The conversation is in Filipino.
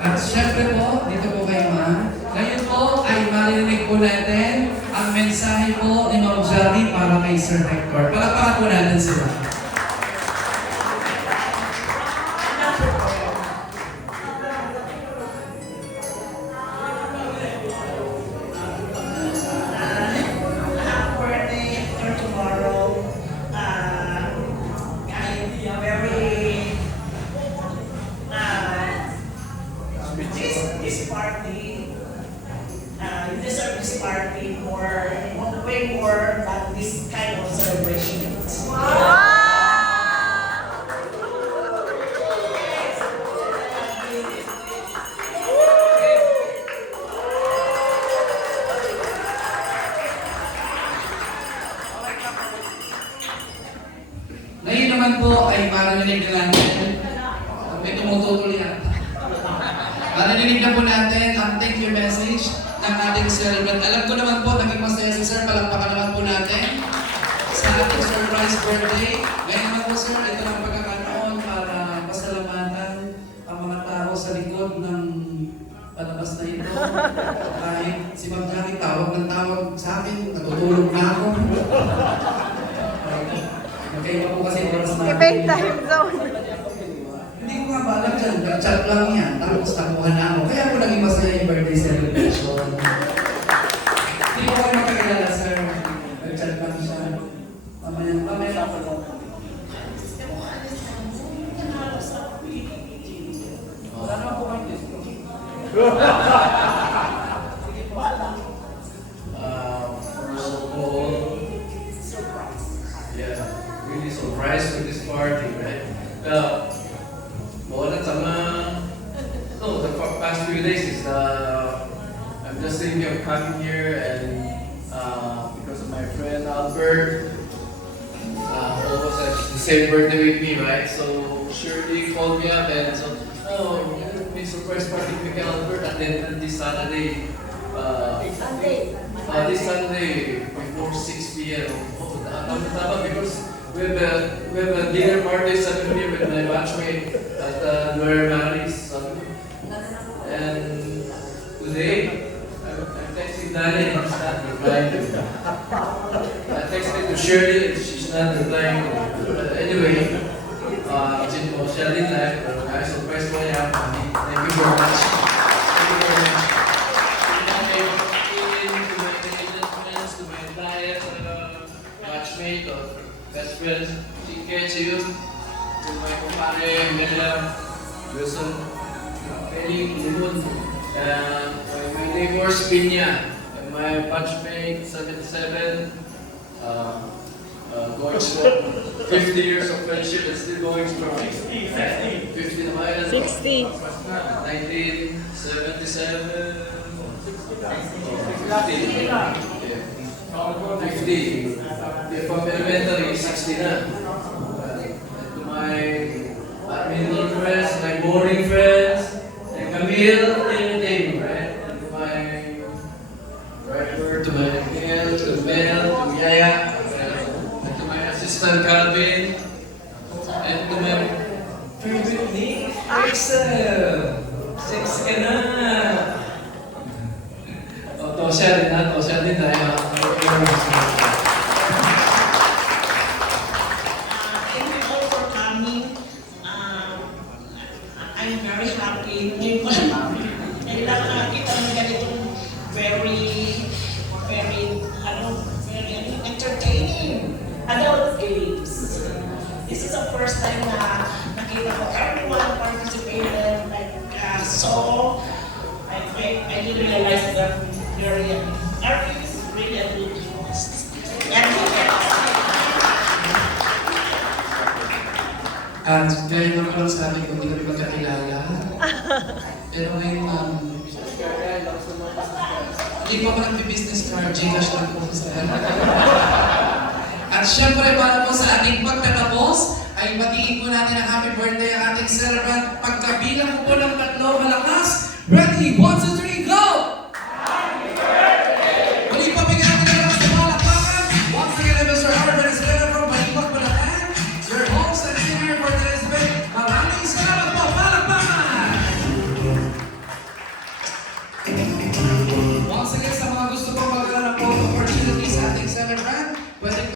At syempre po, dito po kayo ma'am. Ngayon po ay marinig po natin ang mensahe po ni Ma'am Jody para kay Sir Hector. Palakpakan po natin sila. This party, you deserve this party more, way more than this kind of celebrations. Ngayon naman po ay marinig na natin. May tumututol yan. Marinig na po natin ang thank you message ng ating celebrant. Alam ko naman po, naging masaya si Sir. Palakpakan naman po natin sa ating surprise birthday. Ngayon naman po Sir, ito ang pagkakataon para pasalamatan ang mga tao sa likod ng palabas na ito. Kahit si Ma'am Jackie tawag ng tawag sa akin, natutulog na ako. Magkaiba po kasi oras na. Iba yung time zone. Hindi ko nga ba alam dyan, nag-chat lang yan, tapos nakuha na ako. Kaya ako naging masaya yung birthday celebration. Hindi ko kayo makakilala, sir. Nag-chat lang siya. Mamaya lang ako. Wala naman po kayo dito. First of all, yeah, really surprised with this party, right? The past few days is I'm just thinking of coming here and because of my friend Albert, almost at the same birthday with me, right? So Shirley called me up and so, oh, may surprise party with Albert at then this Saturday. This Sunday before 6 p.m. Oh, tama because we have a dinner party 7 p.m. with my batchmate at Noir Maris. And today, I'm texting Danny and she's not replying to me. I texted to Shirley and she's not replying to me. But anyway, siya din live, pero kaya surprise mo niya. Thank you very much. Thank you very much. To my entire batchmate or best friends, TK, to you, to my kumpare, Mela, Wilson, Penny, Limon, and my neighbors, Pinya, and my batchmate, 77, going strong. 50 years of friendship and still going strong. 50 na ba yan? 60. 1977. 50. Yeah. 50. If I'm elementary, 60 na. And to my badminton friends, my boring friends, and Camille, Dave, right? And to my driver, to my Miguel, to Mel, to Yaya, and to my assistant Calvin, and to my favorite Nick, Axel. Sexy ka na. Tosya din na, tosya din tayo. Thank you all for coming. I'm very happy. Ngayon ko lang. Ngayon lang nakakita ng ganitong very entertaining adult games. This is the first time na nakita ko everyone participated. So I didn't realize that everything is really a good host. At gaya naman lang sabi ko, hindi kami magkakilala. Pero ngayon, hindi pa pa nagpi-business card, Gcash lang po sa At syempre, para po sa ating pagtatapos, ay batiin po natin ang happy birthday ang ating celebrant. Pagkabilang ko po ng tatlo, malakas, ready, 1,